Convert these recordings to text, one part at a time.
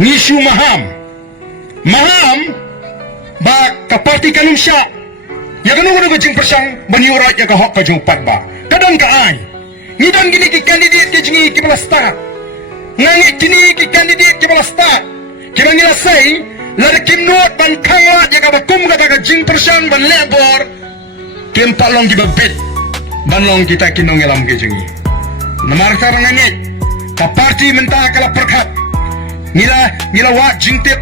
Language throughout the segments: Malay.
ngisu maham ba kaparti kanun siya ya kanun ko jing persang baniurat ya kahok ka jumpat ba kadang ka ay ngidan gini ki candidate ke jingi ki balasta ngangi kini ki candidate ki balasta kira ngila say lada kinot ban kangwa ya ka bakum ka jing persang ban lebor kim palong ki babet ban long kita kinong ngilam ke jingi namar tarang ngit kaparti menta kala perkat ngila wak jingtip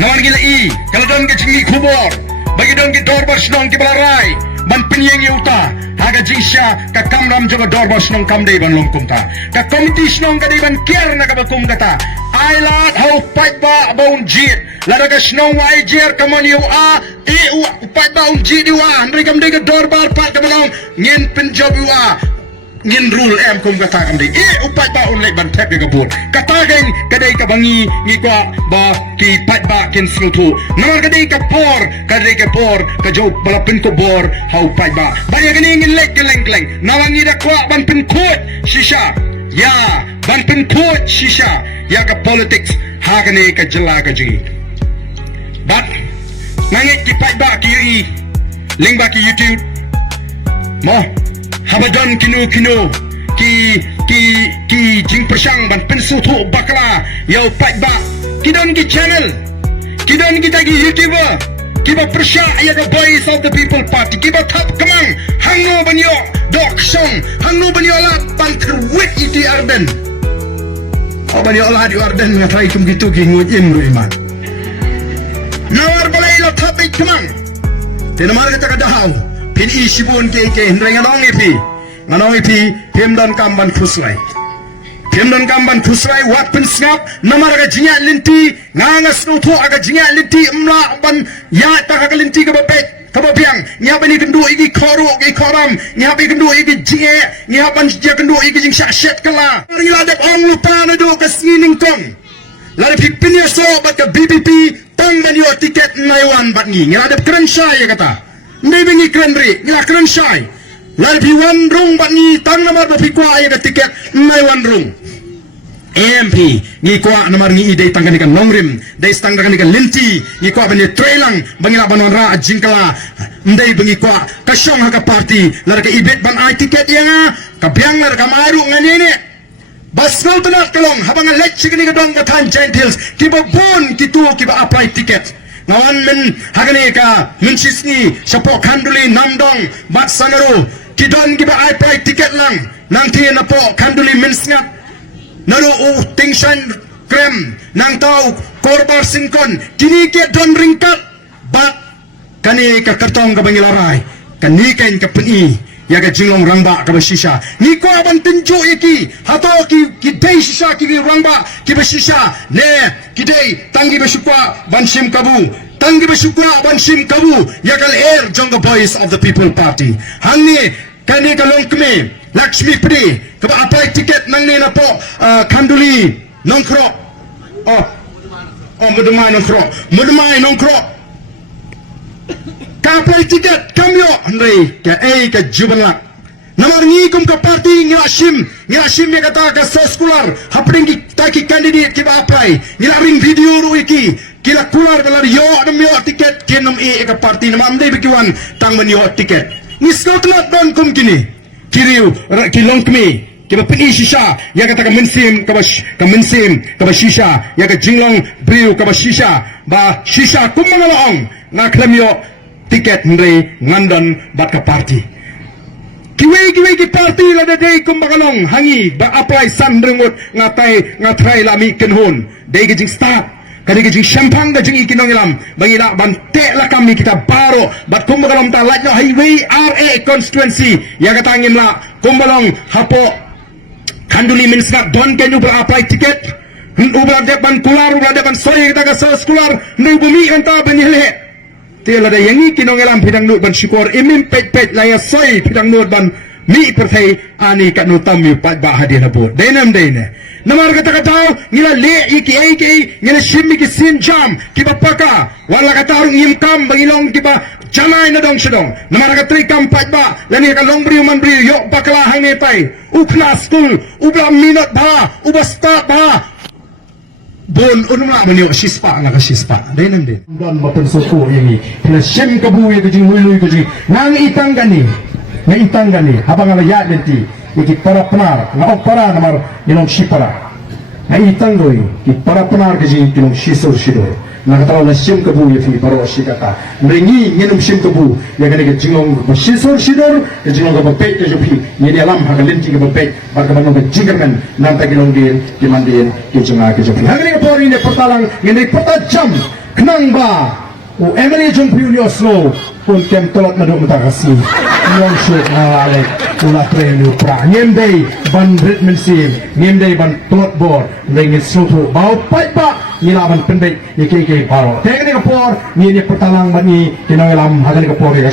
nawan gila i kalau dong ke jingi kubor bagi dong ke dorbar senong ke balarai ban penyeng yuta haga jingsya ka kamram jaga dorbar senong kamdei ban longkum ta ka komiti senong kadei ban kier na ka bakum kata ailat hau pat ba baun jit lada ka senong wai jer kamani a pat ba un jit wa ndri kamdei ka dorbar pat ka balong ngin penjob wa ngin rule em kum kata kamdei upat ba un lek ban tep de kabur kata gain kadai ka bangi ngi kwa ba ki pat ba kin slutu namar kadai ka por ka jo bala pin ko bor hau pat ba baya gani ngin lek keleng nawangi da kwa ban pin kot shisha ya ban pin kot shisha ya ka politics ha gani ka jela ka jingi but nangit ki pat ba ki ui link ba ki YouTube mo habadan kinu ki jing persang ban pensu tu bakla yau pat ba kidon ki channel kidon kita ki YouTuber kiba persang ya the voice of the people party kiba tap kamang hango banyo dok song hango banyo la ban terwit iti arden banyo la di arden ngatrai kum gitu ki ngujin ru iman nawar balai la tap kamang tenamar kata kadahau pin isibun ke hendrai nganong ipi pemdan kamban khusrai wat pin snap namar aga jinga linti ngangas no tho aga jinga linti umla ban ya ta aga linti ka babet ka babiang nya bani kendu igi khoro gi khoram nya bi kendu igi jinge nya ban dia kendu igi jing shat kala rila dep ong lupa na do ka sining tong la pi pinya so bat ka BBP tong ban yo tiket naiwan bat ngi nya dep kren shai ya kata ndai bengi kren ri nya kren shai lai pi wan rung bat ni tang namar ba pi kwa ay ga tiket mai wan rung MP ni kwa namar ni ide tangani kan nongrim dai stang tangani kan linti ni kwa bani trailang bangila banon ra jingkala ndai bangi kwa ka shong ha ka party lar ka ibet ban ay tiket ya ka biang lar ka maru ngani ne bas no tana kalong habang lech chigni ka dong ka than gentils kiba bon kitu kiba apply tiket ngawan men hagani ka minsisni sapo khanduli namdong bat sanaro kidon kiba ai prai tiket lang nang thi na po khanduli minsngat naru tingshan krem nang tau korbar singkon kini ke don ringkat bat kani ka kartong ka bangilarai kani kain ka peni ya ka jinglong rangba ka bashisha ni ko ban tinjo iki hato ki dei shisha ki rangba ki bashisha ne ki dei tangi basukwa banshim kabu tangi basukwa banshim kabu ya kal air jong the voice of the people party hangi kani kalong kme Lakshmi Pri ka apa tiket nang ni na po kanduli nongkro mudumai nongkro ka apply tiket kamyo andai ka jubalak namar ni kum ka party ngashim ya kata ka seskular hapring ki taki candidate ki ba apply ngila ring video ru iki kila kular dalar yo namyo tiket kenam ka party namam dei bikiwan tang man yo tiket ni skotlat don kum kini kiriu kilong kmi kiba pini shisha ya kata ka minsim ka shisha ya ka jinglong briu ka shisha ba shisha kumangalaong na klamyo tiket ndre ngandon bat ka party kiwe ki party la de kumbagalong hangi ba apply sandrengot ngatrai lami kenhon de gijing start kani gijing champagne da jing ikinong ilam bangila bante la kami kita baro bat kumbagalong ta latno highway RA constituency ya katangin la kumbalong hapo kanduli minsnat don kenyu ba apply tiket ubra de ban kular ubra de ban soy kita ka kular ndu bumi anta banile tela da yangi kinong elam pidang nu ban shikor imim pet la ya soy pidang nu ban mi perthai ani ka nu tam yu pat ba hadina bo denam dene namar kata ngila le iki ngila shimmi ki sin jam ki bapaka wala kata ngim kam bangilong ki ba janai na dong shidong namar kata kam pat ba lani ka long briu man briu yo bakla hang ne pai ukna school ubla minot ba ubasta ba Bon unma menyo sispa na ka sispa. Dai nan din. Don mapen suku yang ni. Plesim kabu ye kejing lui kejing. Nang itang gani. Nang itang gani. Habang alayat nanti. Iki para penar. Ngau para namar inong sipara. Nang itang doi. Ki para penar kejing inong sisor sidor. Nakatawa na sim kabu ye fi paro sikata. Meringi nginum sim kabu ya gani kejingong sisor sidor kejingong ka bapet ke jopi. Ni alam hagalenti ka bapet. Bagaimana kejingkan nanta ginong din kimandin kejinga ke jopi. Hangani ka pori ne pertalang ngini pertajam kenang ba. O emani jong piuni Oslo pun kem tolak na do matakasi. Nyong syuk ngalalik ula trenu pra. Nyemday ban ritmen sim. Nyemday ban tolak bor. Ringit sutu bau pai pa. Nilaban pendek. Yike baro. Tengani ka por. Ngini pertalang bani. Kinang ilam hagani ka pori.